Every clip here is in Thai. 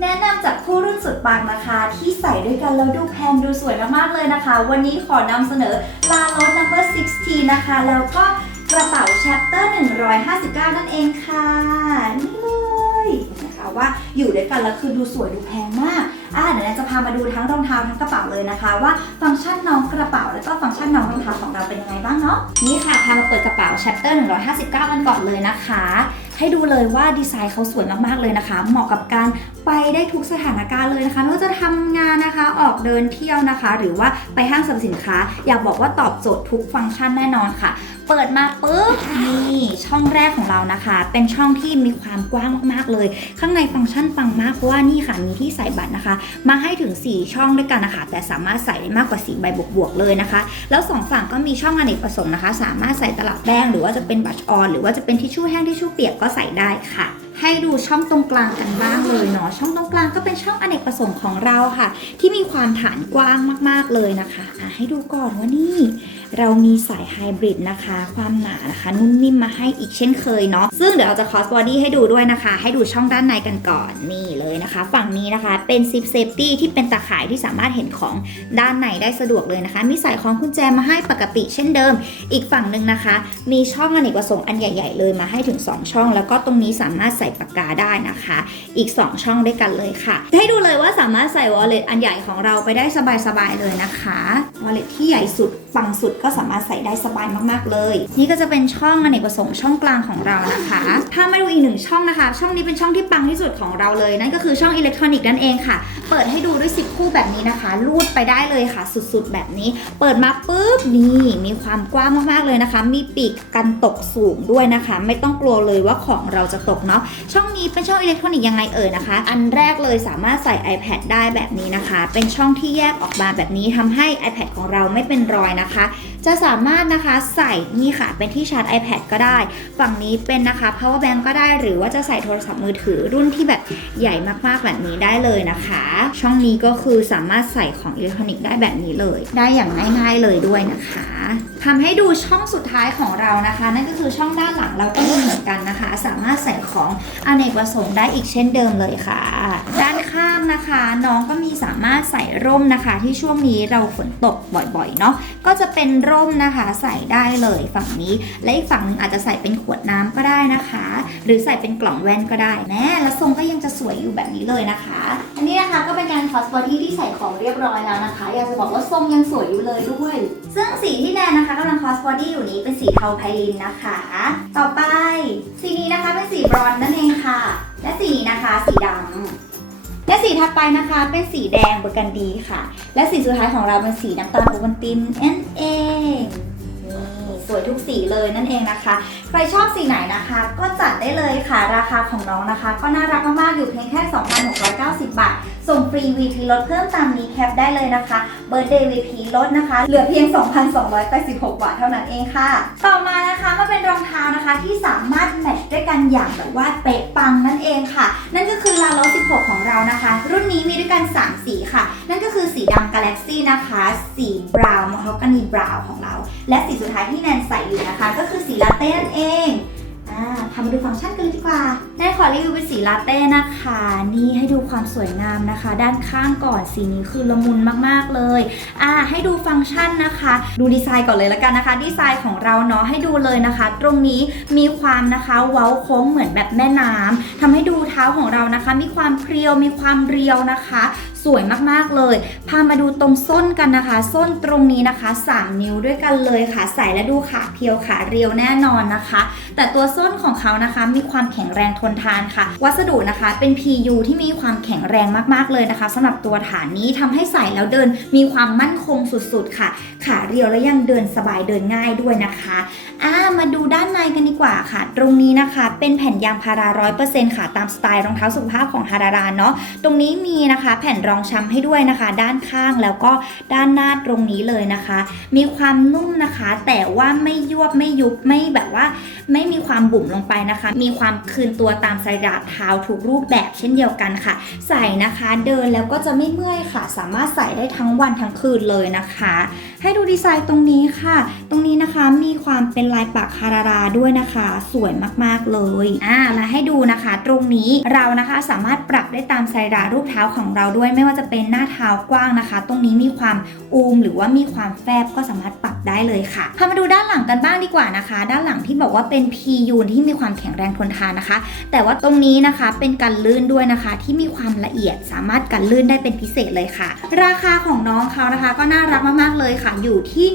แนะนำจากคู่รุ่นสุดปังนะคะ ที่ใส่ด้วยกันแล้วดูแพงดูสวยมากๆเลยนะคะ วันนี้ขอนำเสนอลาโรส number 16 นะคะ แล้วก็กระเป๋า chapter 159 นั่นเองค่ะ นี่เลยนะคะว่าอยู่ด้วยกันแล้วคือดูสวยดูแพงมากอ่าเดี๋ยวเราจะพามาดูทั้งรองเท้าทั้งกระเป๋าเลยนะคะ ว่าฟังก์ชันน้องกระเป๋าแล้วก็ฟังก์ชันน้องรองเท้าของเราเป็นยังไงบ้างเนาะนี่ค่ะพามาเปิดกระเป๋า chapter 159 กันก่อนเลยนะคะให้ดูเลยว่าดีไซน์เขาสวยมากๆเลยนะคะ เหมาะกับการ ไปได้ทุกสถานการณ์เลยนะคะไม่ว่าจะทำงานนะคะ ออกเดินเที่ยวนะคะ หรือว่าไปห้างสรรพสินค้า อยากบอกว่าตอบโจทย์ทุกฟังก์ชันแน่นอนค่ะ เปิดมาปุ๊บนี่ช่องแรกของเรานะคะ เป็นช่องที่มีความกว้างมากๆเลย ข้างในฟังก์ชันปังมากเพราะว่านี่ค่ะมีที่ใส่บัตรนะคะ มาให้ถึง 4 ช่องด้วยกันนะคะ แต่สามารถใส่ได้มากกว่า4ใบบวกๆเลยนะคะ แล้วสองฝั่งก็มีช่องอเนกประสงค์นะคะ สามารถใส่ตลับแป้งหรือว่าจะเป็นบัตรออน หรือว่าจะเป็นทิชชู่แห้งทิชชู่เปียกก็ใส่ได้ค่ะ ให้ดูช่องตรงกลางกันบ้างเลยเนาะช่องตรงกลางก็เป็นช่องอเนกประสงค์ของเราค่ะ ที่มีความฐานกว้างมากๆเลยนะคะอะให้ดูก่อนว่านี่เรามีสายไฮบริดนะคะ ความหนานะคะ นุ่มนิ่มมาให้อีกเช่นเคยเนาะซึ่งเดี๋ยวเราจะคอสบอดี้ให้ดูด้วยนะคะ ให้ดูช่องด้านในกันก่อนนี่เลยนะคะ ฝั่งนี้นะคะเป็นซิปเซฟตี้ที่เป็นตาข่ายที่สามารถเห็นของด้านในได้สะดวกเลยนะคะ มีสายคล้องกุญแจมาให้ปกติเช่นเดิม อีกฝั่งหนึ่งนะคะ มีช่องอเนกประสงค์อันใหญ่ ๆ เลยมาให้ถึง 2 ช่อง แล้วก็ตรงนี้สามารถใส่ปากกาได้นะคะ อีก 2 ช่องด้วยกันเลยค่ะ ให้ดูเลยว่าสามารถใส่ wallet อันใหญ่ของเราไปได้สบายๆเลยนะคะ wallet ที่ใหญ่สุดปังสุดก็สามารถใส่ได้สบายมากๆเลย นี่ก็จะเป็นช่องอเนกประสงค์ช่องกลางของเรานะคะถ้ามาดูอีกหนึ่งช่องนะคะ ช่องนี้เป็นช่องที่ปังที่สุดของเราเลย นั่นก็คือช่องอิเล็กทรอนิกส์นั่นเองค่ะ เปิดให้ดูด้วยสิบคู่แบบนี้นะคะรูดไปได้เลยค่ะ สุดๆ แบบนี้ เปิดมาปุ๊บนี่มีความกว้างมากๆเลยนะคะ มีปีกกันตกสูงด้วยนะคะ ไม่ต้องกลัวเลยว่าของเราจะตกเนาะช่องนี้เป็นช่องอิเล็กทรอนิกส์ยังไงเอ่ยนะคะ อันแรกเลยสามารถใส่ iPad ได้แบบนี้นะคะ เป็นช่องที่แยกออกมาแบบนี้ทำให้ iPad ของเราไม่เป็นรอยนะคะ จะสามารถนะคะใส่นี่ค่ะ เป็นที่ชาร์จ iPad ก็ได้ ฝั่งนี้เป็นนะคะ power bank ก็ได้ หรือว่าจะใส่โทรศัพท์มือถือรุ่นที่แบบใหญ่มากๆแบบนี้ได้เลยนะคะ ช่องนี้ก็คือสามารถใส่ของอิเล็กทรอนิกส์ได้แบบนี้เลย ได้อย่างง่ายๆเลยด้วยนะคะ ทำให้ดูช่องสุดท้ายของเรานะคะ นั่นก็คือช่องด้านหลังเราก็มีเหมือนกันนะคะ สามารถใส่ของอเนกประสงค์ได้อีกเช่นเดิมเลยค่ะ ด้านข้างนะคะ น้องก็มีสามารถใส่ร่มนะคะ ที่ช่วงนี้เราฝนตกบ่อยๆเนาะก็จะเป็นร่มนะคะใส่ได้เลยฝั่งนี้ และอีกฝั่งหนึ่งอาจจะใส่เป็นขวดน้ำก็ได้นะคะ หรือใส่เป็นกล่องแว่นก็ได้แม่แล้วทรงก็ยังจะสวยอยู่แบบนี้เลยนะคะ อันนี้นะคะก็เป็นการคอสบอดี้ที่ใส่ของเรียบร้อยแล้วนะคะ อยากจะบอกว่าทรงยังสวยอยู่เลยด้วย ซึ่งสีที่แนนนะคะกำลังคอสบอดี้อยู่นี้เป็นสีเทาไพลินนะคะ ต่อไป สีนี้นะคะเป็นสีบรอนซ์นั่นเองค่ะ และสีนี้นะคะสีดำและสีถัดไปนะคะเป็นสีแดงเบอร์กันดีค่ะ และสีสุดท้ายของเราเป็นสีน้ำตาลโอวัลตินนั่นเองนี่สวยทุกสีเลยนั่นเองนะคะ ใครชอบสีไหนนะคะ ก็จัดได้เลยค่ะ ราคาของน้องนะคะ ก็น่ารักมากๆอยู่เพียงแค่ 2,690 บาท ส่งฟรี VP ลดเพิ่มตามนี้แคปได้เลยนะคะเบอร์เดย์ VP ลดนะคะ เหลือเพียง 2,286 บาทเท่านั้นเองค่ะ ต่อมานะคะมาเป็นรองเท้านะคะที่สามารถแมทช์ด้วยกันอย่างแบบว่าเป๊ะปังนั่นเองค่ะ นั่นก็คือลาโล16 ของเรานะคะ รุ่นนี้มีด้วยกัน 3 สีค่ะ นั่นก็คือสีดำกาแล็กซี่นะคะ สีบราวน์มอฮอกกานีบราวน์ของเรา และสีสุดท้ายที่แนนใส่อยู่นะคะ ก็คือสีลาเต้นั่นเองอ่าทำมาดูฟังก์ชันกันเลยดีกว่า แนนขอรีวิวเป็นสีลาเต้นะคะ นี่ให้ดูความสวยงามนะคะ ด้านข้างก่อนสีนี้คือละมุนมากๆเลย อ่า ให้ดูฟังก์ชันนะคะ ดูดีไซน์ก่อนเลยละกันนะคะ ดีไซน์ของเราเนาะให้ดูเลยนะคะ ตรงนี้มีความนะคะเว้าโค้งเหมือนแบบแม่น้ำทำให้ดูเท้าของเรานะคะ มีความเพรียวมีความเรียวนะคะสวยมากๆเลย พามาดูตรงส้นกันนะคะ ส้นตรงนี้นะคะ 3 นิ้วด้วยกันเลยค่ะ ใส่และดูขาเพียวขาเรียวแน่นอนนะคะ แต่ตัวส้นของเขานะคะมีความแข็งแรงทนทานค่ะ วัสดุนะคะเป็น PU ที่มีความแข็งแรงมากๆเลยนะคะสำหรับตัวฐานนี้ทำให้ใส่แล้วเดินมีความมั่นคงสุดๆค่ะ ขาเรียวและยังเดินสบายเดินง่ายด้วยนะคะอ่ามาดูด้านในกันดีกว่าค่ะ ตรงนี้นะคะเป็นแผ่นยางพาราร้อยเปอร์เซ็นต์ค่ะ ตามสไตล์รองเท้าสุขภาพของฮาราราเนาะตรงนี้มีนะคะ แผ่นรองช้ำให้ด้วยนะคะ ด้านข้างแล้วก็ด้านหน้าตรงนี้เลยนะคะ มีความนุ่มนะคะ แต่ว่าไม่ยวบไม่ยุบไม่แบบว่าไม่มีความบุ๋มลงไปนะคะ มีความคืนตัวตามสรีระเท้าทุกรูปแบบเช่นเดียวกันค่ะ ใส่นะคะเดินแล้วก็จะไม่เมื่อยค่ะ สามารถใส่ได้ทั้งวันทั้งคืนเลยนะคะ ให้ดูดีไซน์ตรงนี้ค่ะ ตรงนี้นะคะมีความเป็นลายปักคาราราด้วยนะคะ สวยมากๆเลยอ่าและให้ดูนะคะ ตรงนี้เรานะคะสามารถปรับได้ตามสรีระรูปเท้าของเราด้วย ไม่ว่าจะเป็นหน้าเท้ากว้างนะคะ ตรงนี้มีความอูม หรือว่ามีความแฟบก็สามารถปรับได้เลยค่ะพามาดูด้านหลังกันบ้างดีกว่านะคะ ด้านหลังที่บอกว่าเเป็นพียูนที่มีความแข็งแรงทนทานนะคะ แต่ว่าตรงนี้นะคะเป็นกันลื่นด้วยนะคะ ที่มีความละเอียดสามารถกันลื่นได้เป็นพิเศษเลยค่ะ ราคาของน้องเขานะคะ ก็น่ารักมากๆเลยค่ะ อยู่ที่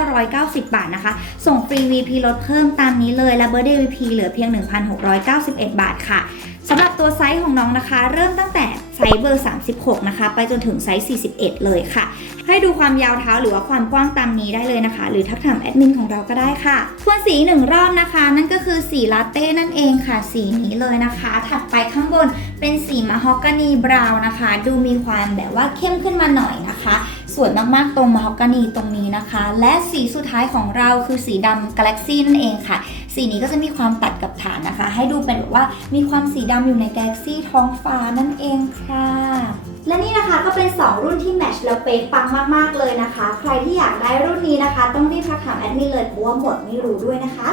1,990 บาทนะคะ ส่งฟรี VP ลดเพิ่มตามนี้เลยและเบอร์เดย์ VP เหลือเพียง 1,691 บาทค่ะสำหรับตัวไซส์ของน้องนะคะ เริ่มตั้งแต่ไซส์เบอร์ 36 นะคะ ไปจนถึงไซส์ 41 เลยค่ะ ให้ดูความยาวเท้าหรือว่าความกว้างตามนี้ได้เลยนะคะ หรือทักถามแอดมินของเราก็ได้ค่ะทวนสีหนึ่งรอบนะคะ นั่นก็คือสีลาเต้นั่นเองค่ะ สีนี้เลยนะคะ ถัดไปข้างบนเป็นสีมะฮอกกานีบราวน์นะคะ ดูมีความแบบว่าเข้มขึ้นมาหน่อยนะคะ สวยมากๆตรงมะฮอกกานีตรงนี้นะคะ และสีสุดท้ายของเราคือสีดำกาแล็กซี่นั่นเองค่ะ สีนี้ก็จะมีความตัดกับฐานนะคะ ให้ดูเป็นแบบว่ามีความสีดำอยู่ในกาแล็กซี่ท้องฟ้านั่นเองค่ะ และนี่นะคะก็เป็น 2 รุ่นที่แมทช์แล้วเป๊ะปังมากๆเลยนะคะ ใครที่อยากได้รุ่นนี้นะคะ ต้องรีบทักถามแอดมินเลยเพราะว่าหมดไม่รู้ด้วยนะคะ